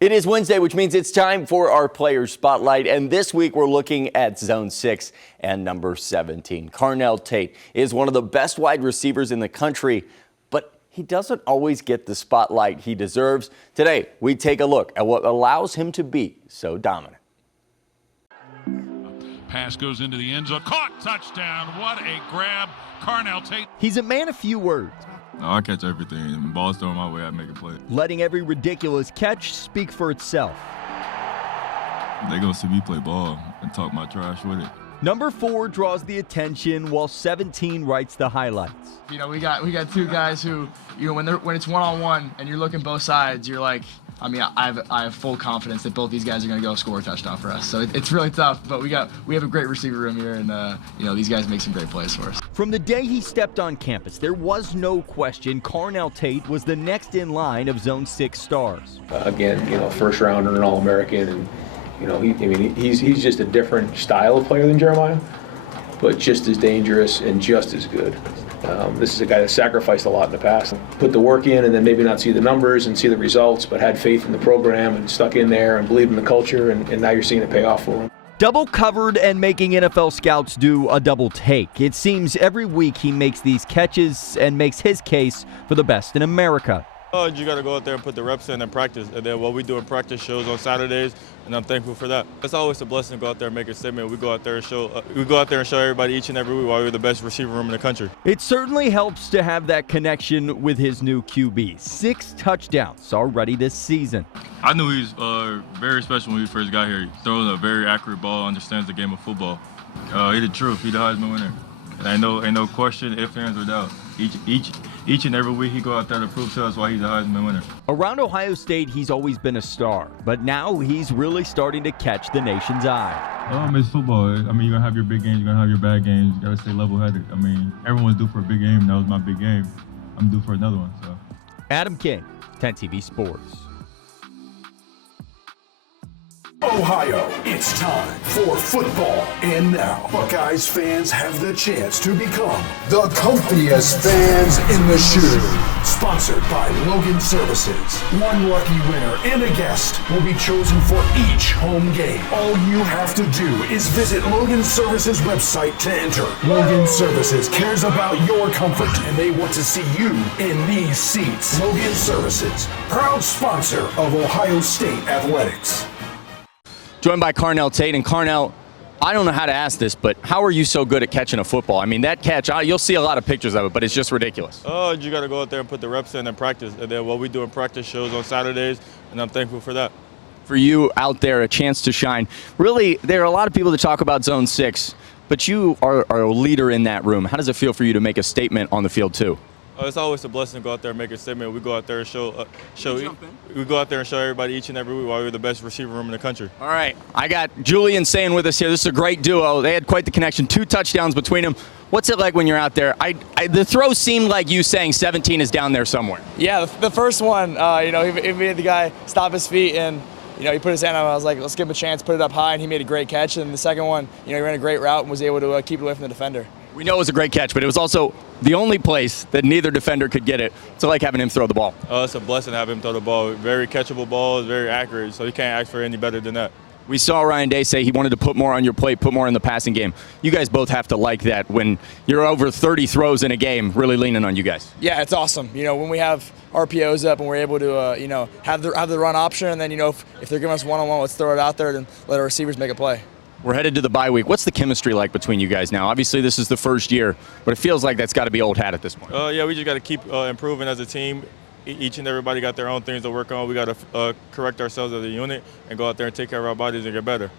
It is Wednesday, which means it's time for our Player Spotlight, and this week we're looking at Zone 6 and number 17. Carnell Tate is one of the best wide receivers in the country, but he doesn't always get the spotlight he deserves. Today, we take a look at what allows him to be so dominant. Pass goes into the end zone. Caught. Touchdown. What a grab. Carnell Tate. He's a man of few words. No, I catch everything. When the ball's thrown my way, I make a play. Letting every ridiculous catch speak for itself. They go see me play ball and talk my trash with it. Number 4 draws the attention while 17 writes the highlights. You know, we got two guys who, you know, when it's one-on-one and you're looking both sides, you're like, I mean, I have full confidence that both these guys are going to go score a touchdown for us. So it's really tough, but we have a great receiver room here, and you know, these guys make some great plays for us. From the day he stepped on campus, there was no question Carnell Tate was the next in line of Zone 6 stars. Again, you know, first rounder and All-American, and you know, he's just a different style of player than Jeremiah, but just as dangerous and just as good. This is a guy that sacrificed a lot in the past. Put the work in and then maybe not see the numbers and see the results, but had faith in the program and stuck in there and believed in the culture, and now you're seeing it pay off for him. Double covered and making NFL scouts do a double take. It seems every week he makes these catches and makes his case for the best in America. You got to go out there and put the reps in and practice. And then what we do in practice shows on Saturdays, and I'm thankful for that. It's always a blessing to go out there and make a statement. We go out there and show everybody each and every week why we're the best receiver room in the country. It certainly helps to have that connection with his new QB. 6 touchdowns already this season. I knew he was very special when we first got here. He throws a very accurate ball, understands the game of football. He's the truth. He's the Heisman winner. And ain't no question, ifs, ands, or doubt. Each and every week he go out there to prove to us why he's a Heisman winner. Around Ohio State, he's always been a star, but now he's really starting to catch the nation's eye. It's football. I mean, you're going to have your big games, you're going to have your bad games. You got to stay level-headed. I mean, everyone's due for a big game. That was my big game. I'm due for another one. So. Adam King, 10 TV Sports. Ohio, it's time for football. And now, Buckeyes fans have the chance to become the comfiest fans in the shoe. Sponsored by Logan Services. One lucky winner and a guest will be chosen for each home game. All you have to do is visit Logan Services website to enter. Logan Services cares about your comfort, and they want to see you in these seats. Logan Services, proud sponsor of Ohio State Athletics. Joined by Carnell Tate. And Carnell, I don't know how to ask this, but how are you so good at catching a football? I mean, that catch, you'll see a lot of pictures of it, but it's just ridiculous. You got to go out there and put the reps in and practice. And then what we do in practice shows on Saturdays, and I'm thankful for that. For you out there, a chance to shine. Really, there are a lot of people that talk about Zone 6, but you are a leader in that room. How does it feel for you to make a statement on the field, too? It's always a blessing to go out there and make a statement. We go out there and we go out there and show everybody each and every week why we're the best receiver room in the country. All right, I got Julian saying with us here. This is a great duo. They had quite the connection. 2 touchdowns between them. What's it like when you're out there? The throw seemed like you saying 17 is down there somewhere. Yeah, the first one, you know, he made the guy stop his feet and, you know, he put his hand on it. I was like, let's give him a chance, put it up high, and he made a great catch. And the second one, you know, he ran a great route and was able to keep it away from the defender. We know it was a great catch, but it was also the only place that neither defender could get it. It's like having him throw the ball. It's a blessing to have him throw the ball. Very catchable ball, very accurate, so you can't ask for any better than that. We saw Ryan Day say he wanted to put more on your plate, put more in the passing game. You guys both have to like that when you're over 30 throws in a game, really leaning on you guys. Yeah, it's awesome. You know, when we have RPOs up and we're able to, you know, have the run option, and then, you know, if they're giving us one-on-one, let's throw it out there and let our receivers make a play. We're headed to the bye week. What's the chemistry like between you guys now? Obviously, this is the first year, but it feels like that's got to be old hat at this point. Yeah, we just got to keep improving as a team. Each and everybody got their own things to work on. We got to correct ourselves as a unit and go out there and take care of our bodies and get better.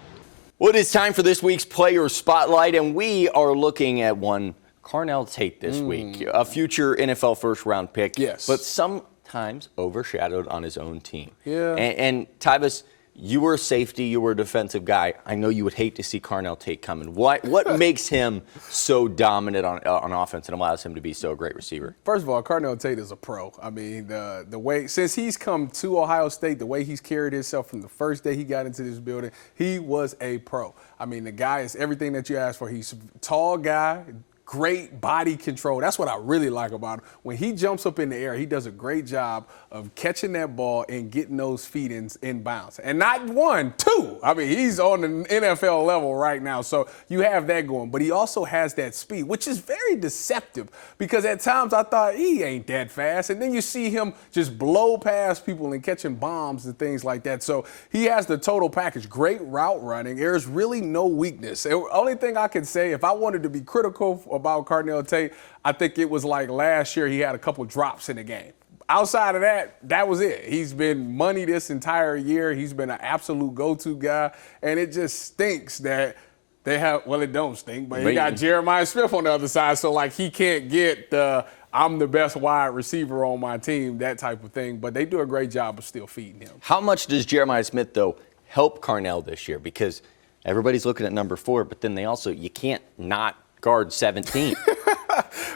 Well, it is time for this week's Player Spotlight, and we are looking at one Carnell Tate this week, a future NFL first-round pick, yes, but sometimes overshadowed on his own team. Yeah. And Tyvus, you were a safety, you were a defensive guy. I know you would hate to see Carnell Tate coming. What makes him so dominant on offense and allows him to be so a great receiver? First of all, Carnell Tate is a pro. I mean, the way, since he's come to Ohio State, the way he's carried himself from the first day he got into this building, he was a pro. I mean, the guy is everything that you asked for. He's a tall guy, great body control. That's what I really like about him. When he jumps up in the air, he does a great job of catching that ball and getting those feet in bounds. And not one, two. I mean, he's on the NFL level right now, so you have that going. But he also has that speed, which is very deceptive because at times I thought he ain't that fast. And then you see him just blow past people and catching bombs and things like that. So he has the total package. Great route running. There's really no weakness. The only thing I can say, if I wanted to be critical about Carnell Tate, I think it was like last year he had a couple drops in the game. Outside of that, that was it. He's been money this entire year. He's been an absolute go-to guy, and it just stinks that they have, well, it don't stink, but he got Jeremiah Smith on the other side, so like he can't get the I'm the best wide receiver on my team, that type of thing, but they do a great job of still feeding him. How much does Jeremiah Smith, though, help Carnell this year? Because everybody's looking at number 4, but then you can't not guard 17.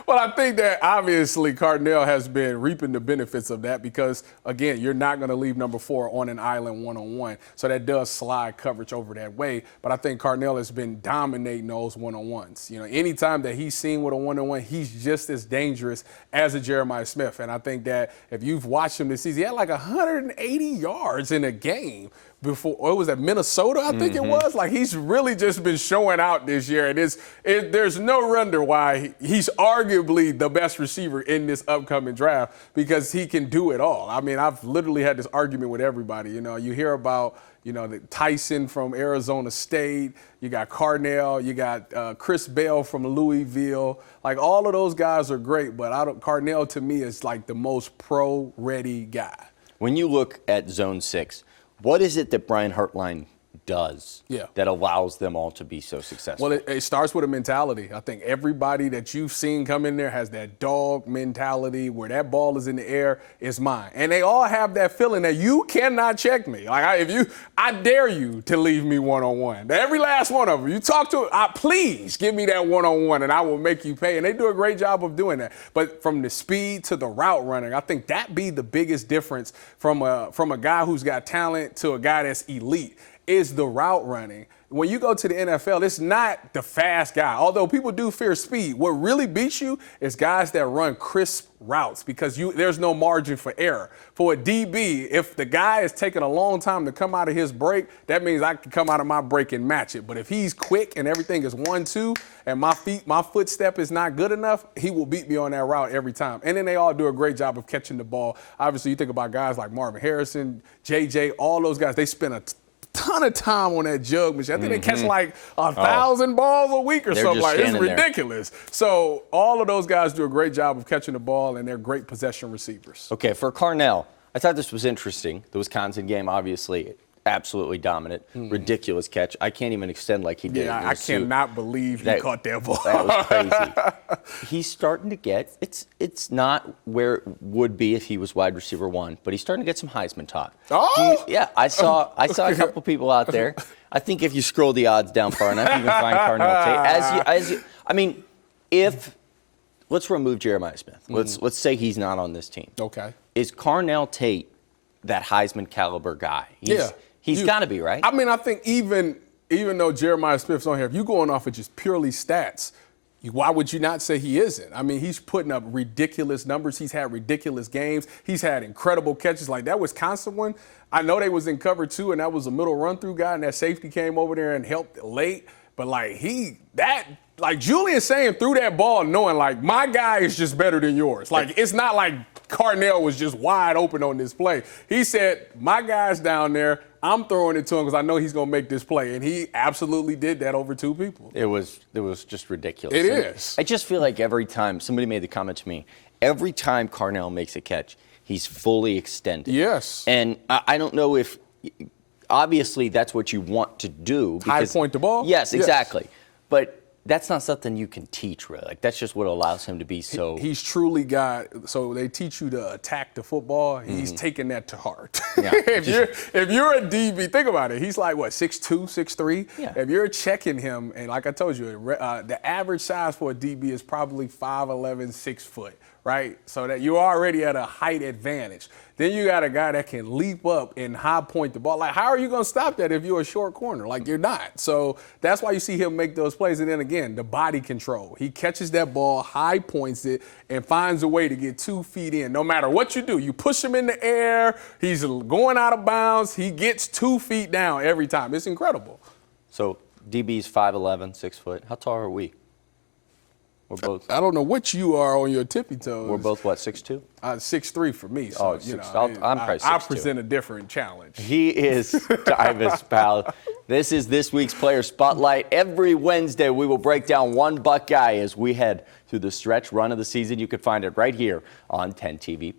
Well, I think that obviously Carnell has been reaping the benefits of that because, again, you're not going to leave number 4 on an island one-on-one. So that does slide coverage over that way. But I think Carnell has been dominating those one-on-ones. You know, anytime that he's seen with a one-on-one, he's just as dangerous as a Jeremiah Smith. And I think that if you've watched him this season, he had like 180 yards in a game. Before, or it was at Minnesota, I think it was. Like, he's really just been showing out this year. And there's no wonder why he's arguably the best receiver in this upcoming draft because he can do it all. I mean, I've literally had this argument with everybody. You know, you hear about, you know, Tyson from Arizona State. You got Carnell. You got Chris Bell from Louisville. Like, all of those guys are great, but Carnell, to me, is like the most pro-ready guy. When you look at Zone 6, what is it that Brian Hartline does that allows them all to be so successful? Well, it starts with a mentality. I think everybody that you've seen come in there has that dog mentality where that ball is in the air, it's mine. And they all have that feeling that you cannot check me. Like, I dare you to leave me one-on-one. Every last one of them. You talk to please give me that one-on-one and I will make you pay. And they do a great job of doing that. But from the speed to the route running, I think that be the biggest difference from a guy who's got talent to a guy that's elite. Is the route running. When you go to the NFL, it's not the fast guy. Although people do fear speed, what really beats you is guys that run crisp routes because there's no margin for error. For a DB, if the guy is taking a long time to come out of his break, that means I can come out of my break and match it. But if he's quick and everything is 1-2 and my footstep is not good enough, he will beat me on that route every time. And then they all do a great job of catching the ball. Obviously, you think about guys like Marvin Harrison, JJ, all those guys, they spend a ton of time on that jug machine. I think they catch like 1,000 balls a week or something. Like, it's ridiculous. So all of those guys do a great job of catching the ball, and they're great possession receivers. Okay, for Carnell, I thought this was interesting. The Wisconsin game, obviously, absolutely dominant. Ridiculous catch. I can't even extend like he did. Yeah, I cannot believe he caught that ball. That was crazy. He's starting to get, it's not where it would be if he was wide receiver 1, but he's starting to get some Heisman talk. Oh! Yeah, I saw a couple people out there. I think if you scroll the odds down far enough, you can find Carnell Tate. Let's remove Jeremiah Smith. Let's say he's not on this team. Okay. Is Carnell Tate that Heisman caliber guy? He's got to be, right? I mean, I think even though Jeremiah Smith's on here, if you're going off of just purely stats, why would you not say he isn't? I mean, he's putting up ridiculous numbers. He's had ridiculous games. He's had incredible catches. Like that Wisconsin one, I know they was in cover 2, and that was a middle run-through guy, and that safety came over there and helped late. But, like Julian saying threw that ball knowing, like, my guy is just better than yours. Like, it's not like Carnell was just wide open on this play. He said, my guy's down there. I'm throwing it to him because I know he's going to make this play. And he absolutely did that over 2 people. It was just ridiculous. It is. I just feel like every time, somebody made the comment to me, every time Carnell makes a catch, he's fully extended. Yes. And I don't know if, obviously, that's what you want to do. High point the ball? Yes, exactly. But that's not something you can teach, really. Like, that's just what allows him to be so. He's truly got, so they teach you to attack the football. He's taking that to heart. Yeah, if you're a DB, think about it. He's like, what, 6'2", 6'3"? Yeah. If you're checking him, and like I told you, the average size for a DB is probably 5'11", 6 foot, right? So that you're already at a height advantage. Then you got a guy that can leap up and high point the ball. Like, how are you going to stop that if you're a short corner? Like, you're not. So that's why you see him make those plays. And then again, the body control. He catches that ball, high points it, and finds a way to get 2 feet in. No matter what you do, you push him in the air, he's going out of bounds, he gets 2 feet down every time. It's incredible. So DB's 5'11", 6 foot. How tall are we? We're both. I don't know what you are on your tippy toes. We're both what, 6'2"? 6'3" for me. So, Oh, I'm probably 6'2". I present a different challenge. He is Tyvis Powell. This is this week's Player Spotlight. Every Wednesday, we will break down one Buckeye as we head through the stretch run of the season. You can find it right here on 10 TV+.